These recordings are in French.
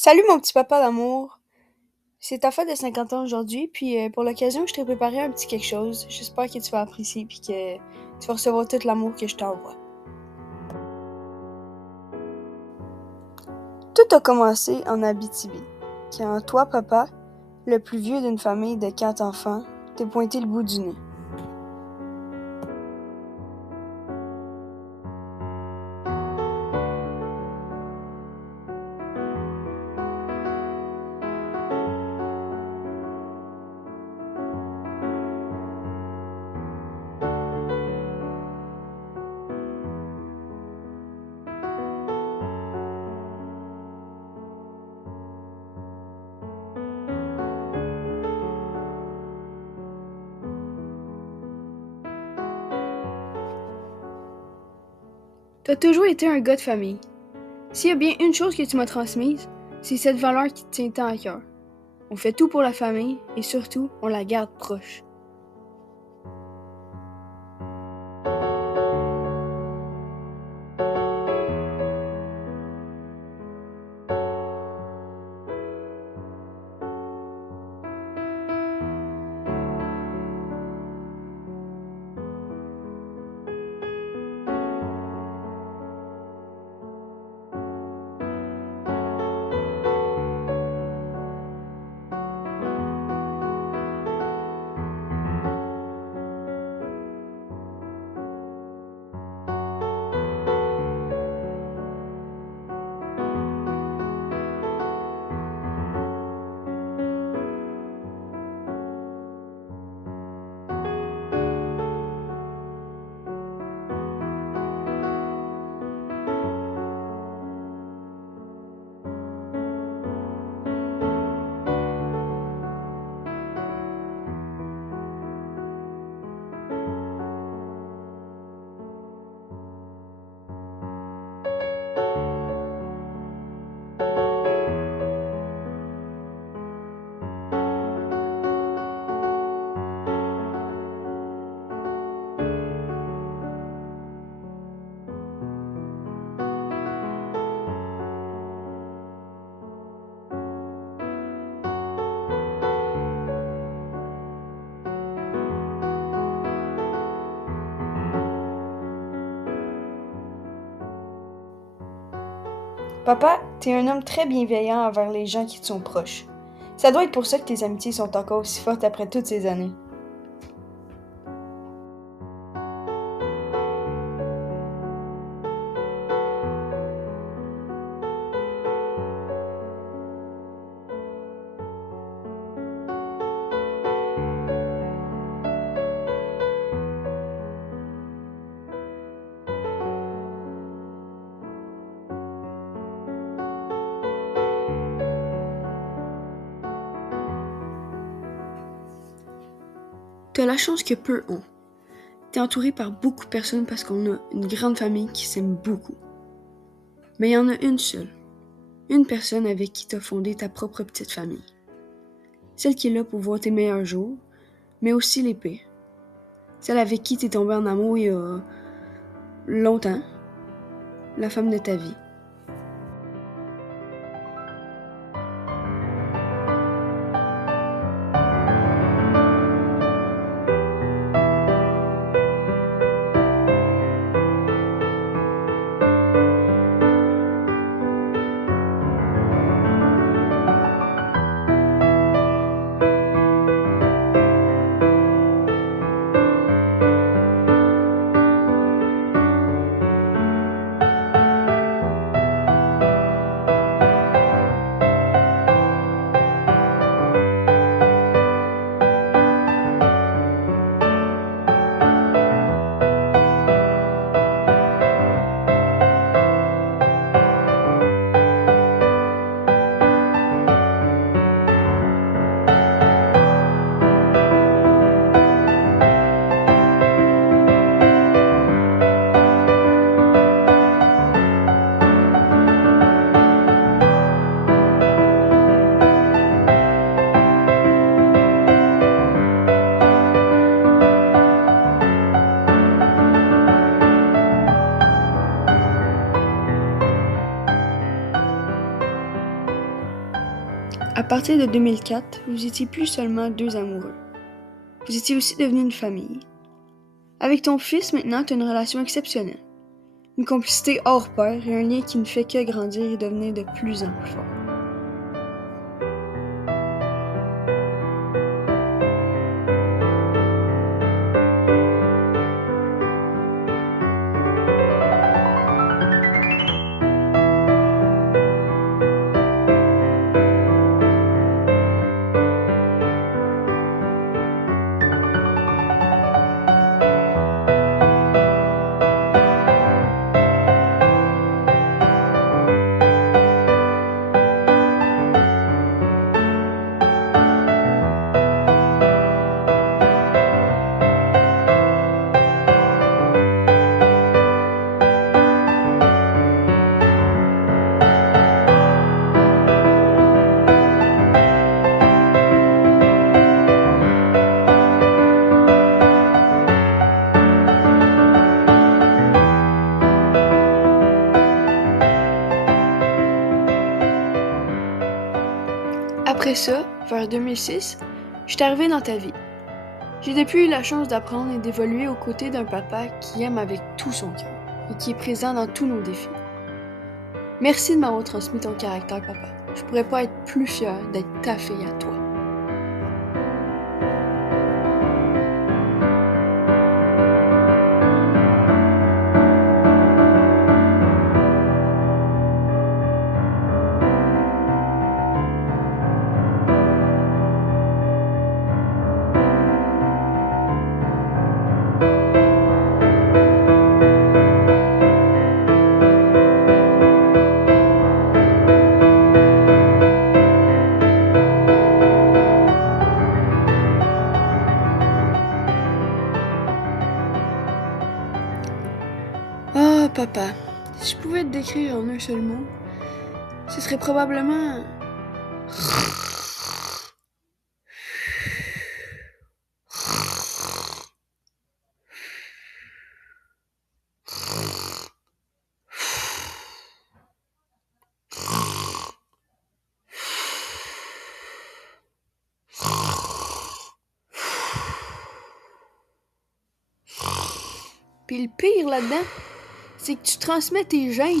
Salut mon petit papa d'amour. C'est ta fête de 50 ans aujourd'hui, puis pour l'occasion, je t'ai préparé un petit quelque chose. J'espère que tu vas apprécier puis que tu vas recevoir tout l'amour que je t'envoie. Tout a commencé en Abitibi, quand toi, papa, le plus vieux d'une famille de 4 enfants, t'es pointé le bout du nez. T'as toujours été un gars de famille. S'il y a bien une chose que tu m'as transmise, c'est cette valeur qui te tient tant à cœur. On fait tout pour la famille et surtout, on la garde proche. Papa, t'es un homme très bienveillant envers les gens qui te sont proches. Ça doit être pour ça que tes amitiés sont encore aussi fortes après toutes ces années. T'as la chance que peu ont. T'es entouré par beaucoup de personnes parce qu'on a une grande famille qui s'aime beaucoup. Mais il y en a une seule. Une personne avec qui t'as fondé ta propre petite famille. Celle qui est là pour voir tes meilleurs jours, mais aussi les pires. Celle avec qui t'es tombé en amour il y a longtemps. La femme de ta vie. À partir de 2004, vous étiez plus seulement deux amoureux. Vous étiez aussi devenus une famille. Avec ton fils, maintenant, tu as une relation exceptionnelle. Une complicité hors pair et un lien qui ne fait que grandir et devenir de plus en plus fort. Après ça, vers 2006, je suis arrivée dans ta vie. J'ai depuis eu la chance d'apprendre et d'évoluer aux côtés d'un papa qui aime avec tout son cœur et qui est présent dans tous nos défis. Merci de m'avoir transmis ton caractère, papa. Je pourrais pas être plus fière d'être ta fille à toi. Ah, papa, si je pouvais te décrire en un seul mot, ce serait probablement... Puis le pire là-dedans, c'est que tu transmets tes gènes.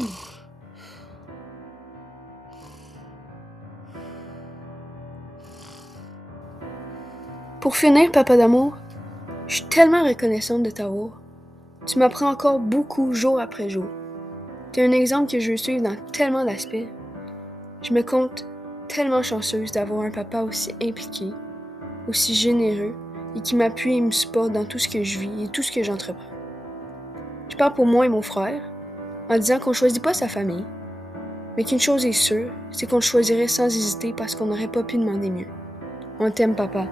Pour finir, papa d'amour, je suis tellement reconnaissante de t'avoir. Tu m'apprends encore beaucoup jour après jour. Tu es un exemple que je veux suivre dans tellement d'aspects. Je me compte tellement chanceuse d'avoir un papa aussi impliqué, aussi généreux et qui m'appuie et me supporte dans tout ce que je vis et tout ce que j'entreprends. Je parle pour moi et mon frère en disant qu'on ne choisit pas sa famille, mais qu'une chose est sûre, c'est qu'on le choisirait sans hésiter parce qu'on n'aurait pas pu demander mieux. On t'aime, papa.